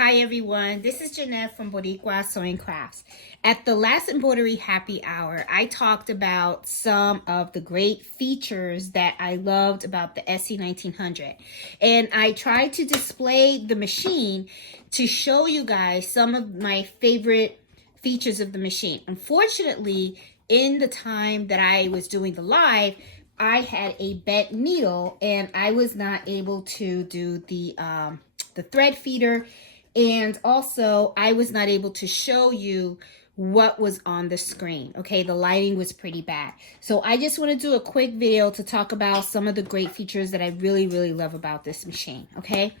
Hi everyone, this is Jeanette from Boricua Sewing Crafts. At the last embroidery happy hour, I talked about some of the great features that I loved about the SE1900. And I tried to display the machine to show you guys some of my favorite features of the machine. Unfortunately, in the time that I was doing the live, I had a bent needle and I was not able to do the thread feeder, and also I was not able to show you what was on the screen. Okay, the lighting was pretty bad. So I just want to do a quick video to talk about some of the great features that I really love about this machine. Okay,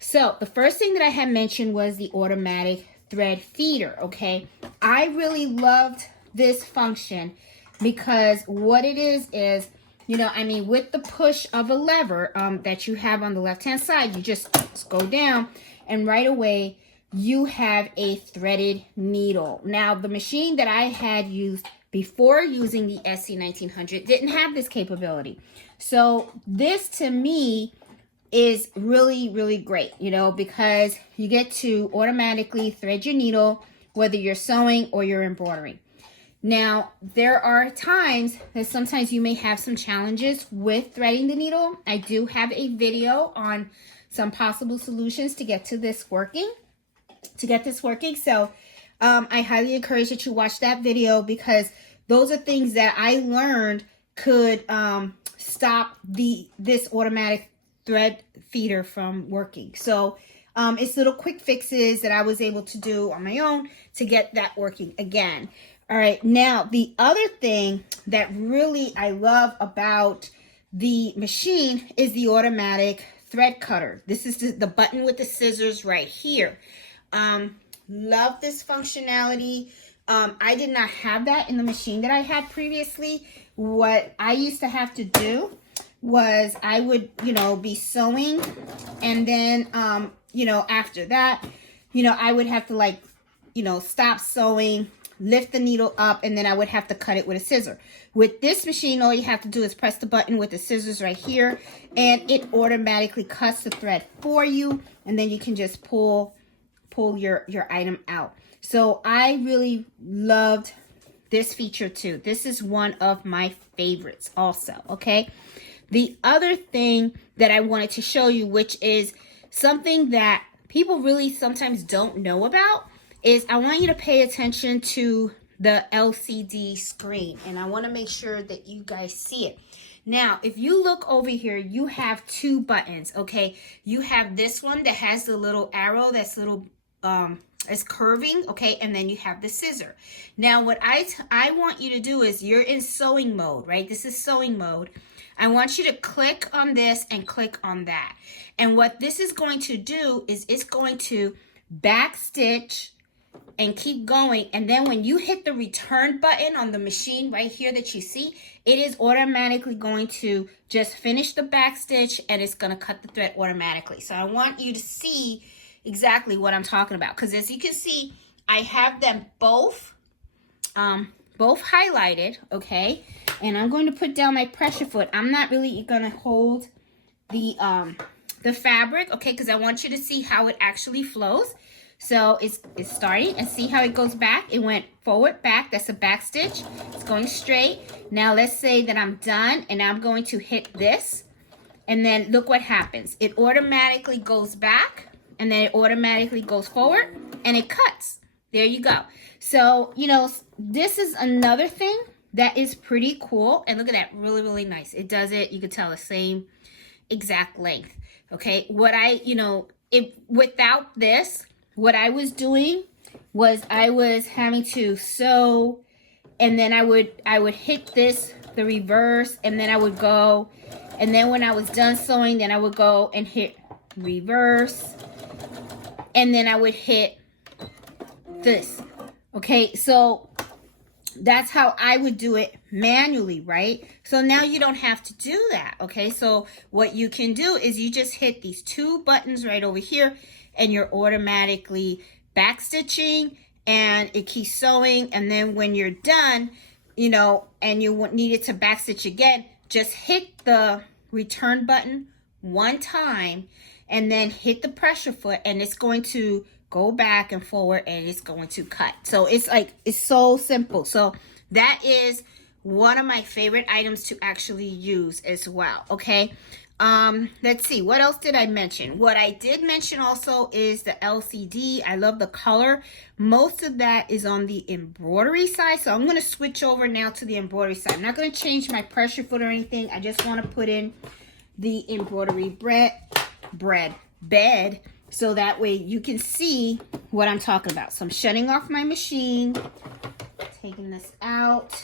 so the first thing that I had mentioned was the automatic thread feeder. Okay, I really loved this function because what it is, with the push of a lever that you have on the left hand side, you just go down and right away you have a threaded needle. Now, the machine that I had used before using the SE1900 didn't have this capability. So this to me is really great, because you get to automatically thread your needle whether you're sewing or you're embroidering. Now, there are times that sometimes you may have some challenges with threading the needle. I do have a video on some possible solutions to get this working. So I highly encourage that you watch that video, because those are things that I learned could stop this automatic thread feeder from working. So it's little quick fixes that I was able to do on my own to get that working again. All right, now the other thing that really I love about the machine is the automatic thread cutter. This is the button with the scissors right here. Love this functionality. I did not have that in the machine that I had previously. What I used to have to do was I would, be sewing, and then, after that, I would have to stop sewing, lift the needle up, and then I would have to cut it with a scissor. With this machine, all you have to do is press the button with the scissors right here, and it automatically cuts the thread for you, and then you can just pull your item out. So I really loved this feature too. This is one of my favorites also, okay? The other thing that I wanted to show you, which is something that people really sometimes don't know about, is I want you to pay attention to the LCD screen, and I want to make sure that you guys see it. Now, if you look over here, you have two buttons, okay? You have this one that has the little arrow that's is curving, okay? And then you have the scissor. Now, what I want you to do is, you're in sewing mode, right? This is sewing mode. I want you to click on this and click on that. And what this is going to do is it's going to back stitch and keep going, and then when you hit the return button on the machine right here that you see, it is automatically going to just finish the back stitch, and it's going to cut the thread automatically. So I want you to see exactly what I'm talking about, because as you can see, I have them both highlighted, okay? And I'm going to put down my pressure foot. I'm not really going to hold the fabric, okay, because I want you to see how it actually flows. So it's starting, and see how it goes back. It went forward, back. That's a back stitch. It's going straight. Now let's say that I'm done, and I'm going to hit this, and then look what happens. It automatically goes back, and then it automatically goes forward, and it cuts. There you go. So, this is another thing that is pretty cool. And look at that, really nice. It does it, you can tell, the same exact length. Okay, without this, what I was doing was I was having to sew, and then I would hit the reverse, and then I would go, and then when I was done sewing, then I would go and hit reverse, and then I would hit this. Okay, so that's how I would do it manually, right? So now you don't have to do that, okay? So what you can do is you just hit these two buttons right over here, and you're automatically back stitching, and it keeps sewing. And then when you're done, and you needed to back stitch again, just hit the return button one time, and then hit the pressure foot, and it's going to go back and forward, and it's going to cut. So it's like, it's so simple. So that is one of my favorite items to actually use as well. Okay. Let's see, what else did I mention? What I did mention also is the LCD. I love the color. Most of that is on the embroidery side, so I'm going to switch over now to the embroidery side. I'm not going to change my pressure foot or anything. I just want to put in the embroidery bed, so that way you can see what I'm talking about. So I'm shutting off my machine, taking this out,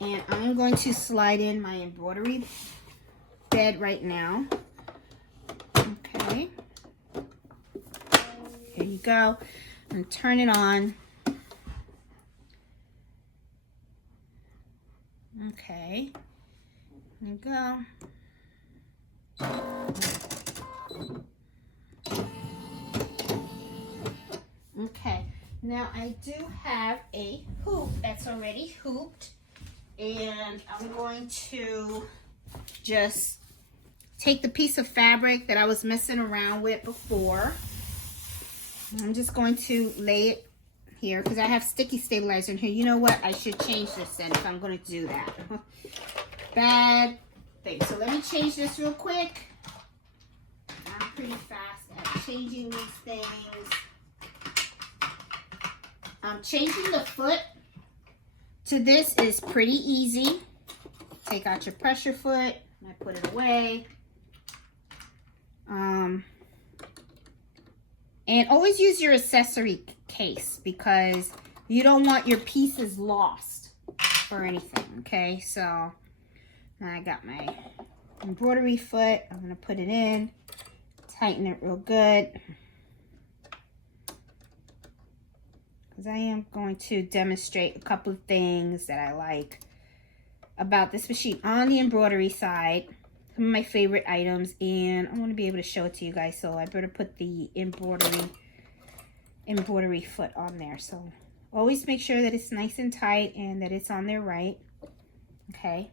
and I'm going to slide in my embroidery bed right now. Okay, here you go. And turn it on. Okay, there you go. Okay, now I do have a hoop that's already hooped, and I'm going to just take the piece of fabric that I was messing around with before. I'm just going to lay it here because I have sticky stabilizer in here. You know what? I should change this then if I'm going to do that. Bad thing. So let me change this real quick. I'm pretty fast at changing these things. Changing the foot to this is pretty easy. Take out your pressure foot. I put it away. And always use your accessory case because you don't want your pieces lost or anything. Okay, so I got my embroidery foot. I'm going to put it in, tighten it real good, because I am going to demonstrate a couple of things that I like about this machine on the embroidery side. Some of my favorite items, and I want to be able to show it to you guys, so I better put the embroidery foot on there. So always make sure that it's nice and tight and that it's on there right. Okay,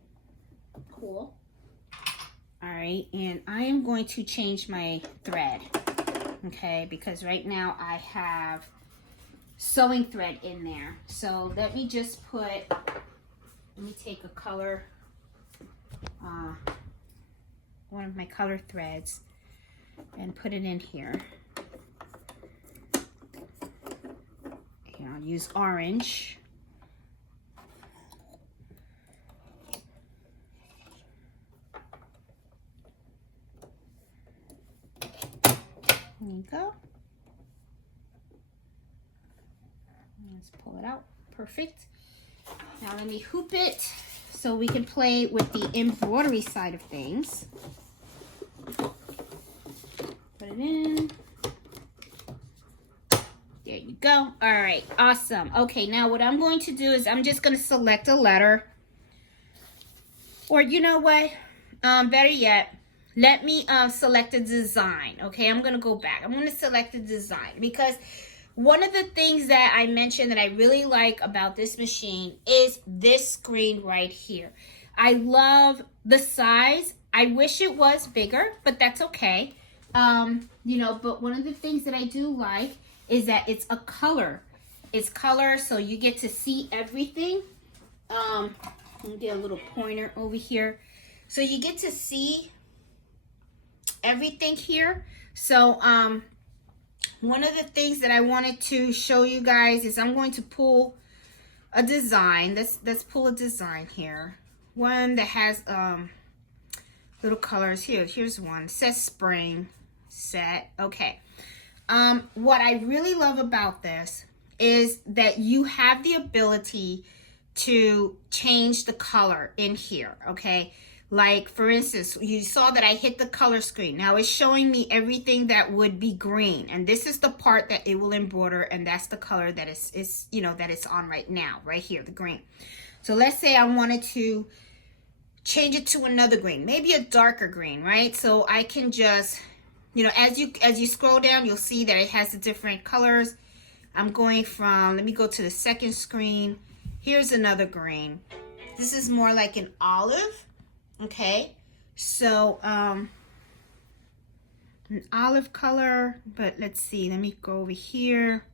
cool. All right, and I am going to change my thread, okay, because right now I have sewing thread in there. So let me just let me take a color, one of my color threads, and put it in here. And I'll use orange. There you go. Let's pull it out. Perfect. Now let me hoop it so we can play with the embroidery side of things. Put it in. There you go. All right, awesome. Okay, now what I'm going to do is I'm just going to select a letter. Or you know what? Better yet, let me select a design. Okay, I'm going to go back. I'm going to select a design because one of the things that I mentioned that I really like about this machine is this screen right here. I love the size. I wish it was bigger, but that's okay. You know, but one of the things that I do like is that it's a color. It's color, so you get to see everything. Let me get a little pointer over here. So you get to see everything here. So, one of the things that I wanted to show you guys is I'm going to pull a design. Let's pull a design here. One that has little colors here. Here's one. It says spring set. Okay. What I really love about this is that you have the ability to change the color in here. Okay. Like, for instance, you saw that I hit the color screen. Now it's showing me everything that would be green. And this is the part that it will embroider. And that's the color that is you know, that it's on right now, right here, the green. So let's say I wanted to change it to another green, maybe a darker green, right? So I can just, you know, as you scroll down, you'll see that it has the different colors. I'm going from, let me go to the second screen. Here's another green. This is more like an olive. Okay, so an olive color, but let's see, let me go over here.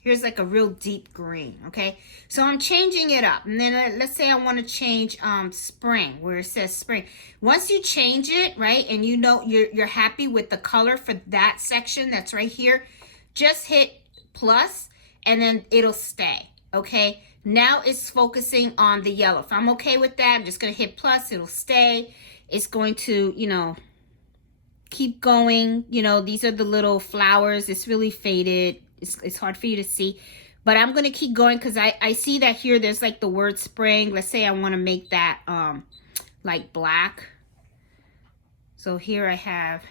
Here's like a real deep green, okay? So I'm changing it up. And then let's say I want to change spring, where it says spring. Once you change it, right, and you know you're happy with the color for that section that's right here, just hit plus and then it'll stay, okay? Now it's focusing on the yellow. If I'm okay with that, I'm just going to hit plus, it'll stay. It's going to, you know, keep going. You know, these are the little flowers. It's really faded. It's hard for you to see, but I'm going to keep going because I see that here there's like the word spring. Let's say I want to make that like black. So here I have,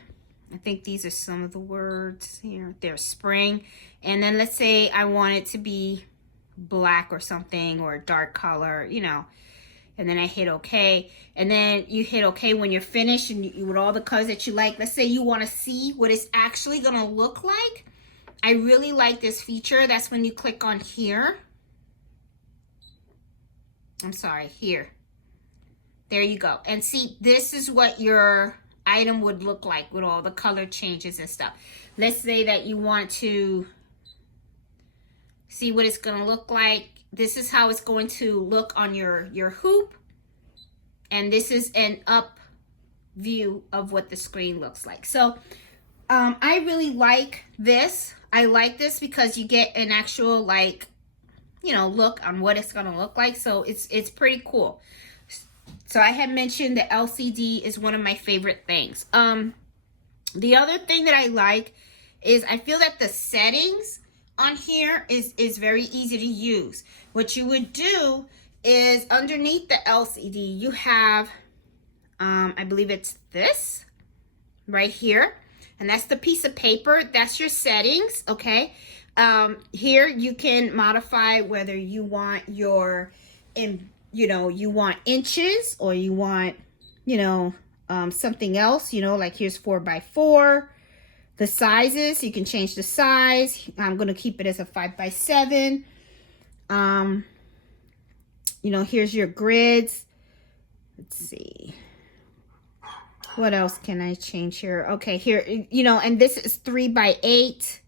I think these are some of the words here. There's spring. And then let's say I want it to be black or something, or a dark color, you know. And then I hit OK. And then you hit OK when you're finished and with all the colors that you like. Let's say you want to see what it's actually going to look like. I really like this feature. That's when you click on here. I'm sorry, here. There you go. And see, this is what your item would look like with all the color changes and stuff. Let's say that you want to see what it's going to look like. This is how it's going to look on your hoop. And this is an up view of what the screen looks like. So I really like this. I like this because you get an actual, like, you know, look on what it's going to look like. So it's pretty cool. So I had mentioned the LCD is one of my favorite things. The other thing that I like is I feel that the settings on here is very easy to use. What you would do is underneath the LCD, you have, I believe it's this right here. And that's the piece of paper. That's your settings, okay? Here you can modify whether you want your, you know, you want inches or you want, you know, something else, you know, like here's 4x4. The sizes, you can change the size. I'm going to keep it as a 5x7. You know, here's your grids. Let's see. What else can I change here? Okay, here, you know, and this is 3x8.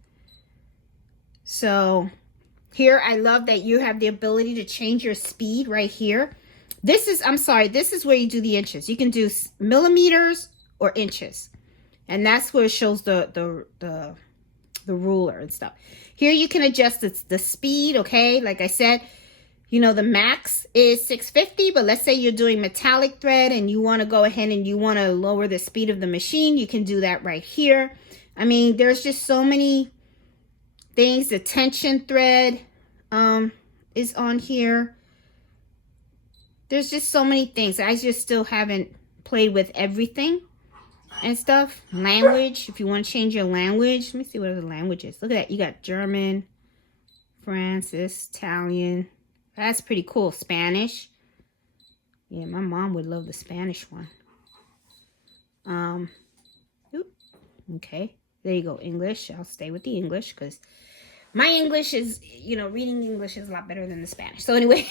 So here, I love that you have the ability to change your speed right here. This is, I'm sorry, this is where you do the inches. You can do millimeters or inches. And that's where it shows the ruler and stuff. Here you can adjust the speed, okay? Like I said, you know, the max is 650, but let's say you're doing metallic thread and you want to go ahead and you want to lower the speed of the machine. You can do that right here. I mean, there's just so many things. The tension thread is on here. There's just so many things. I just still haven't played with everything and stuff. Language, if you want to change your language. Let me see what other languages. Look at that. You got German, Francis, Italian. That's pretty cool. Spanish. Yeah, my mom would love the Spanish one. Okay. There you go. English. I'll stay with the English because my English is, you know, reading English is a lot better than the Spanish. So anyway,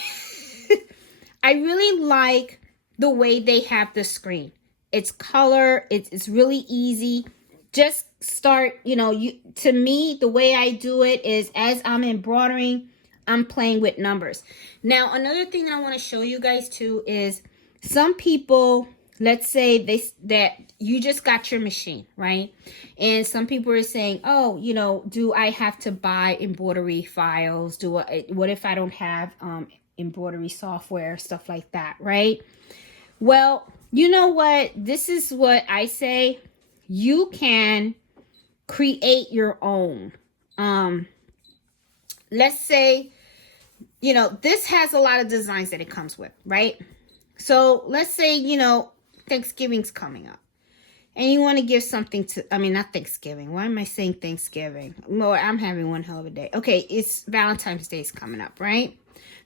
I really like the way they have the screen. It's color. It's really easy. Just start, you know, to me, the way I do it is as I'm embroidering, I'm playing with numbers. Now, another thing that I want to show you guys too is some people, let's say that you just got your machine, right? And some people are saying, oh, you know, do I have to buy embroidery files? What if I don't have embroidery software, stuff like that, right? Well, you know what? This is what I say. You can create your own. Let's say, you know, this has a lot of designs that it comes with, right? So let's say, you know, Thanksgiving's coming up and you want to give something to, I mean, not Thanksgiving. Why am I saying Thanksgiving? Lord, I'm having one hell of a day. Okay, it's Valentine's Day is coming up, right?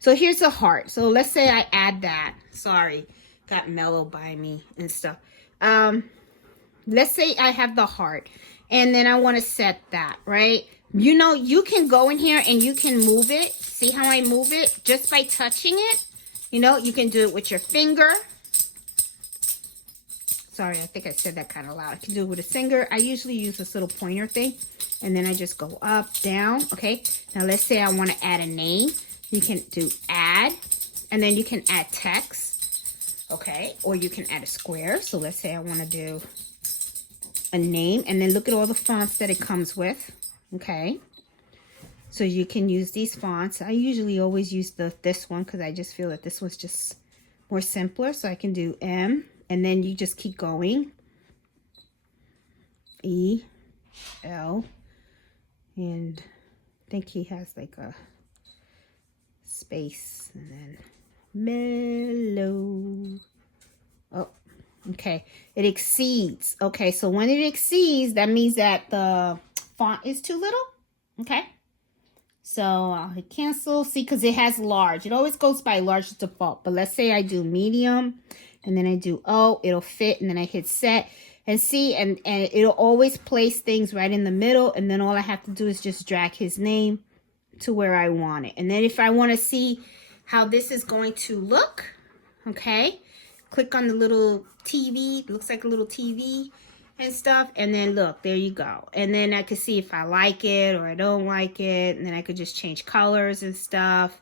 So here's a heart. So let's say I add that. Sorry, got mellow by me and stuff. Let's say I have the heart and then I want to set that, right? You know, you can go in here and you can move it. See how I move it? Just by touching it. You know, you can do it with your finger. Sorry, I think I said that kind of loud. I can do it with a finger. I usually use this little pointer thing. And then I just go up, down. Okay. Now let's say I want to add a name. You can do add. And then you can add text. Okay. Or you can add a square. So let's say I want to do a name. And then look at all the fonts that it comes with. Okay. So you can use these fonts. I usually always use this one because I just feel that this was just more simpler. So I can do M. And then you just keep going. E, L, and I think he has like a space, and then mellow. Oh, okay. It exceeds. Okay, so when it exceeds, that means that the font is too little. Okay. So I'll hit cancel. See, because it has large. It always goes by large default. But let's say I do medium. And then I do O, it'll fit, and then I hit set. And see, and it'll always place things right in the middle. And then all I have to do is just drag his name to where I want it. And then if I want to see how this is going to look, okay, click on the little TV. It looks like a little TV and stuff. And then look, there you go. And then I can see if I like it or I don't like it. And then I could just change colors and stuff.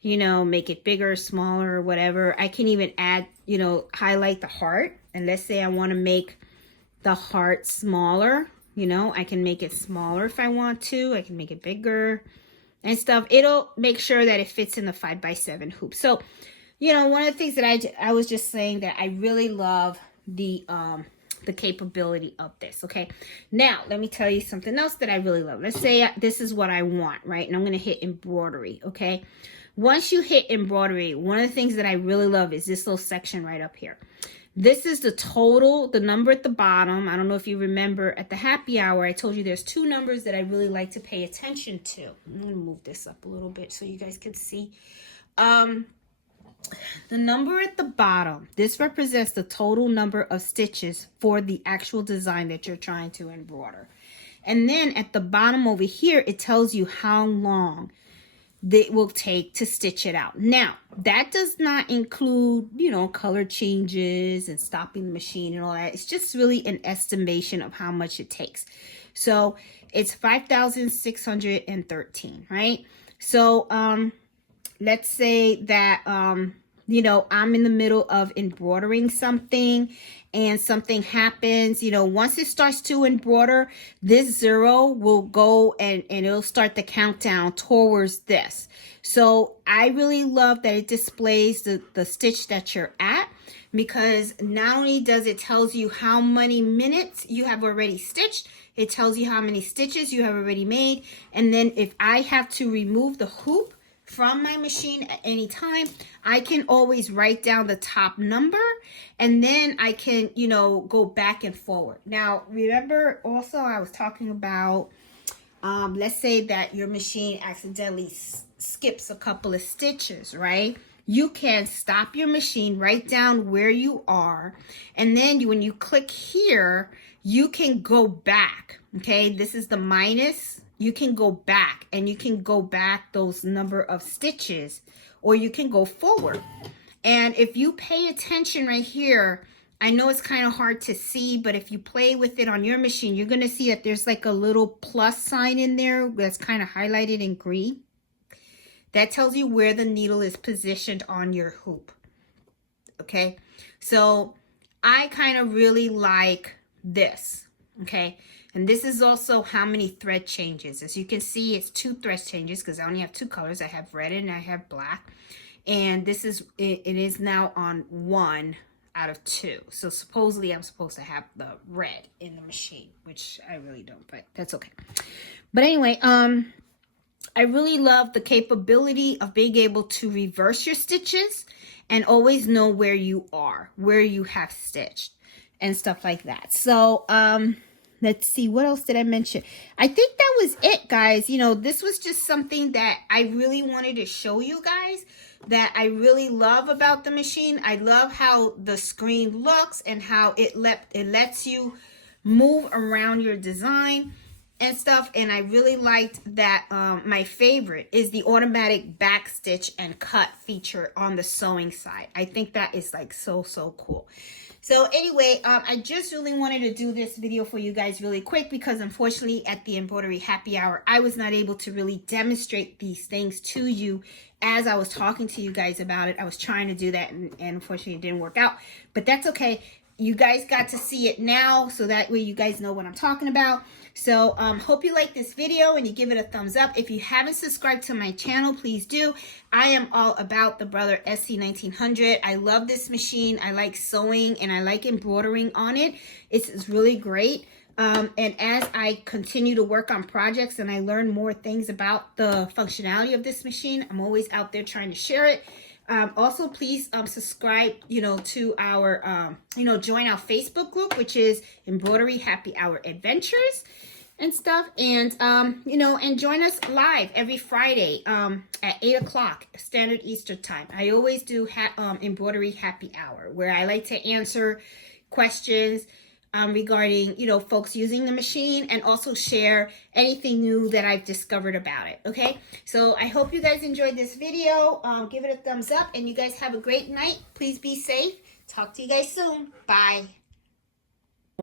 You know, make it bigger, smaller, or whatever. I can even add, you know, highlight the heart. And let's say I want to make the heart smaller. You know, I can make it smaller if I want to. I can make it bigger and stuff. It'll make sure that it fits in the 5x7 hoop. So, you know, one of the things that I was just saying that I really love the capability of this. Okay. Now, let me tell you something else that I really love. Let's say this is what I want, right? And I'm going to hit embroidery. Okay. Once you hit embroidery, one of the things that I really love is this little section right up here. This is the total, the number at the bottom. I don't know if you remember at the happy hour, I told you there's two numbers that I really like to pay attention to. I'm going to move this up a little bit so you guys can see. The number at the bottom, this represents the total number of stitches for the actual design that you're trying to embroider. And then at the bottom over here, it tells you how long that will take to stitch it out. Now, that does not include, you know, color changes and stopping the machine and all that. It's just really an estimation of how much it takes. So it's 5,613, right? So let's say that you know, I'm in the middle of embroidering something and something happens, you know, once it starts to embroider, this 0 will go and it'll start the countdown towards this. So I really love that it displays the stitch that you're at, because not only does it tells you how many minutes you have already stitched, it tells you how many stitches you have already made. And then if I have to remove the hoop from my machine at any time, I can always write down the top number, and then I can, you know, go back and forward. Now, remember also I was talking about, let's say that your machine accidentally skips a couple of stitches, right? You can stop your machine, write down where you are, and then when you click here, you can go back, okay? This is the minus. You can go back, and you can go back those number of stitches, or you can go forward. And if you pay attention right here, I know it's kind of hard to see, but if you play with it on your machine, you're going to see that there's like a little plus sign in there that's kind of highlighted in green. That tells you where the needle is positioned on your hoop. Okay, so I kind of really like this. Okay. And this is also how many thread changes. As you can see, it's 2 thread changes because I only have 2 colors. I have red and I have black. And this is, it is now on 1 out of 2. So supposedly I'm supposed to have the red in the machine, which I really don't, but that's okay. But anyway, I really love the capability of being able to reverse your stitches and always know where you are, where you have stitched and stuff like that. So, let's see, what else did I mention? I think that was it, guys. You know, this was just something that I really wanted to show you guys that I really love about the machine. I love how the screen looks and how it lets you move around your design and stuff. And I really liked that. My favorite is the automatic back stitch and cut feature on the sewing side. I think that is like so cool. So anyway, I just really wanted to do this video for you guys really quick because unfortunately at the embroidery happy hour, I was not able to really demonstrate these things to you as I was talking to you guys about it. I was trying to do that and unfortunately it didn't work out, but that's okay. You guys got to see it now, so that way you guys know what I'm talking about. So hope you like this video and you give it a thumbs up. If you haven't subscribed to my channel, please do. I am all about the Brother SE1900. I love this machine. I like sewing and I like embroidering on it. It's really great. And as I continue to work on projects and I learn more things about the functionality of this machine, I'm always out there trying to share it. Also, please subscribe, to our, join our Facebook group, which is Embroidery Happy Hour Adventures and stuff. And, and join us live every Friday at 8 o'clock Standard Eastern Time. I always do Embroidery Happy Hour, where I like to answer questions regarding, folks using the machine and also share anything new that I've discovered about it. Okay, so I hope you guys enjoyed this video. Give it a thumbs up and you guys have a great night. Please be safe. Talk to you guys soon. Bye.